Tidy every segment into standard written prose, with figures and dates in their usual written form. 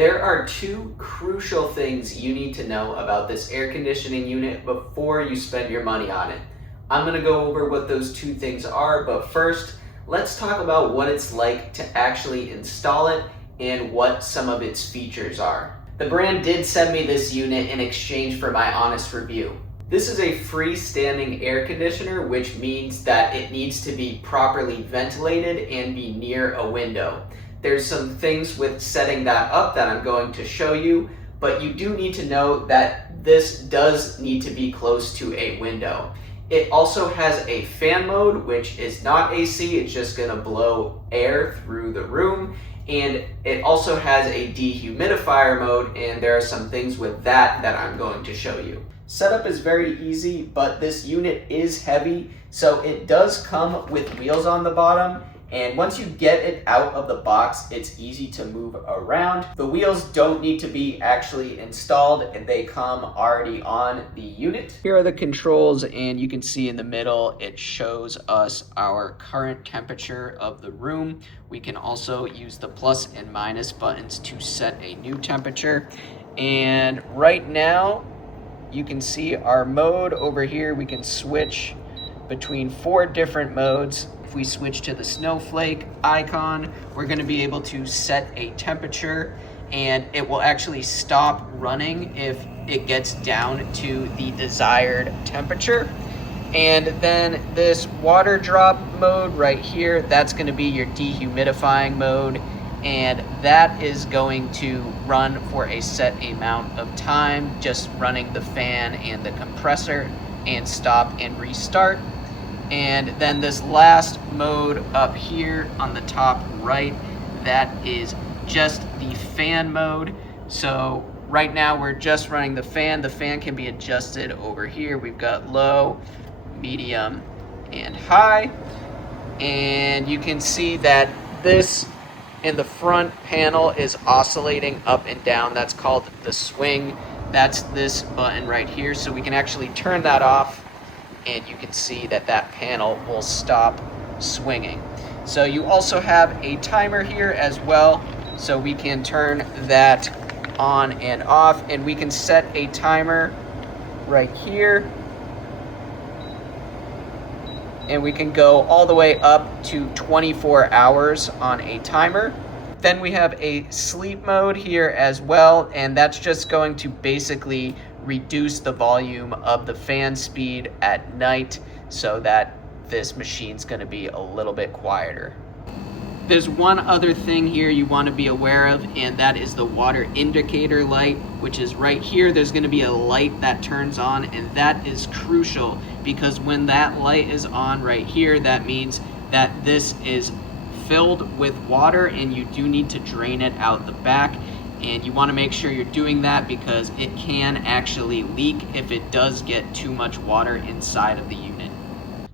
There are two crucial things you need to know about this air conditioning unit before you spend your money on it. I'm going to go over what those two things are, but first, let's talk about what it's like to actually install it and what some of its features are. The brand did send me this unit in exchange for my honest review. This is a freestanding air conditioner, which means that it needs to be properly ventilated and be near a window. There's some things with setting that up that I'm going to show you, but you do need to know that this does need to be close to a window. It also has a fan mode, which is not AC, it's just gonna blow air through the room. And it also has a dehumidifier mode, and there are some things with that I'm going to show you. Setup is very easy, but this unit is heavy, so it does come with wheels on the bottom. And once you get it out of the box, it's easy to move around. The wheels don't need to be actually installed, and they come already on the unit. Here are the controls, and you can see in the middle, it shows us our current temperature of the room. We can also use the plus and minus buttons to set a new temperature. And right now, you can see our mode over here. We can switch between 4 different modes. If we switch to the snowflake icon, we're going to be able to set a temperature, and it will actually stop running if it gets down to the desired temperature. And then this water drop mode right here, that's going to be your dehumidifying mode, and that is going to run for a set amount of time, just running the fan and the compressor, and stop and restart. And then this last mode up here on the top right, that is just the fan mode. So right now we're just running the fan. The fan can be adjusted over here. We've got low, medium, and high. And you can see that this in the front panel is oscillating up and down. That's called the swing. That's this button right here. So we can actually turn that off, and you can see that that panel will stop swinging. So you also have a timer here as well, so we can turn that on and off, and we can set a timer right here, and we can go all the way up to 24 hours on a timer. Then we have a sleep mode here as well, and that's just going to basically reduce the volume of the fan speed at night so that this machine's going to be a little bit quieter. There's one other thing here you want to be aware of, and that is the water indicator light, which is right here. There's going to be a light that turns on, and that is crucial because when that light is on right here, that means that this is filled with water and you do need to drain it out the back. And you want to make sure you're doing that because it can actually leak if it does get too much water inside of the unit.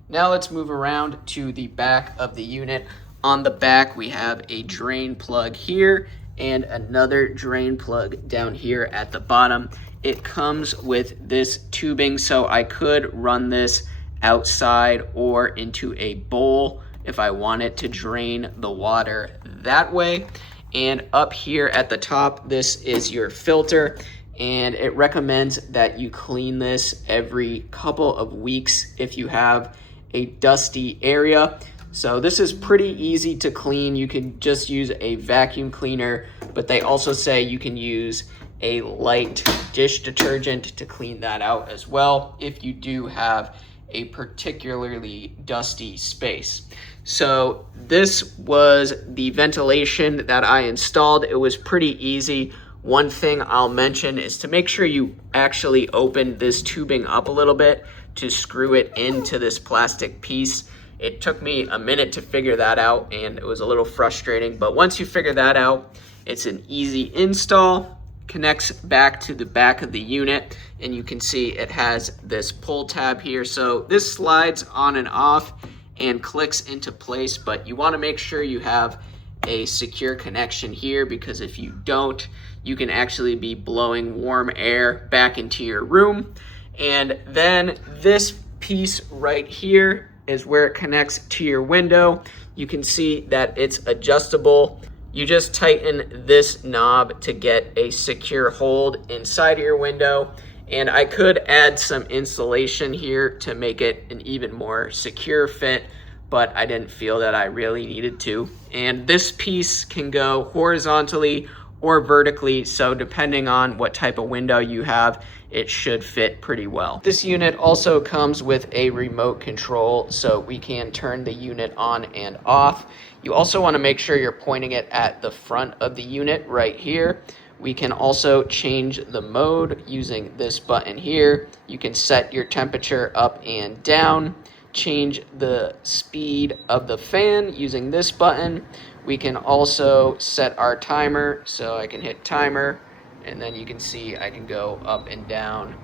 Now let's move around to the back of the unit. On the back, we have a drain plug here and another drain plug down here at the bottom. It comes with this tubing, so I could run this outside or into a bowl if I wanted to drain the water that way. And up here at the top, this is your filter, and it recommends that you clean this every couple of weeks if you have a dusty area. So this is pretty easy to clean. You can just use a vacuum cleaner, but they also say you can use a light dish detergent to clean that out as well if you do have a particularly dusty space. So this was the ventilation that I installed. It was pretty easy. One thing I'll mention is to make sure you actually open this tubing up a little bit to screw it into this plastic piece. It took me a minute to figure that out, and it was a little frustrating, but once you figure that out, it's an easy install. Connects back to the back of the unit, and you can see it has this pull tab here. So this slides on and off and clicks into place, but you want to make sure you have a secure connection here, because if you don't, you can actually be blowing warm air back into your room. And then this piece right here is where it connects to your window. You can see that it's adjustable. You just tighten this knob to get a secure hold inside of your window. And I could add some insulation here to make it an even more secure fit, but I didn't feel that I really needed to. And this piece can go horizontally or vertically, so depending on what type of window you have, it should fit pretty well. This unit also comes with a remote control, so we can turn the unit on and off. You also want to make sure you're pointing it at the front of the unit right here. We can also change the mode using this button here. You can set your temperature up and down, change the speed of the fan using this button. We can also set our timer, so I can hit timer, and then you can see I can go up and down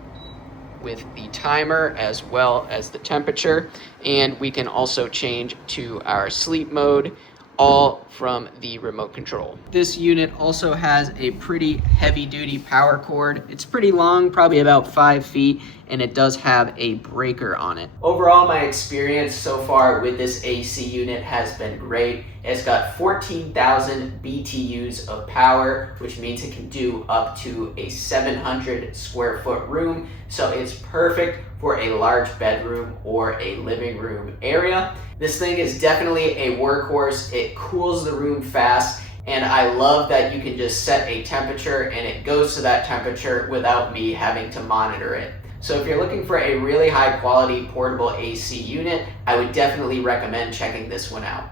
with the timer as well as the temperature. And we can also change to our sleep mode, all from the remote control. This unit also has a pretty heavy duty power cord. It's pretty long, probably about 5 feet, and it does have a breaker on it. Overall, my experience so far with this AC unit has been great. It's got 14,000 BTUs of power, which means it can do up to a 700 square foot room. So it's perfect for a large bedroom or a living room area. This thing is definitely a workhorse. It cools the room fast, and I love that you can just set a temperature and it goes to that temperature without me having to monitor it. So if you're looking for a really high quality portable AC unit, I would definitely recommend checking this one out.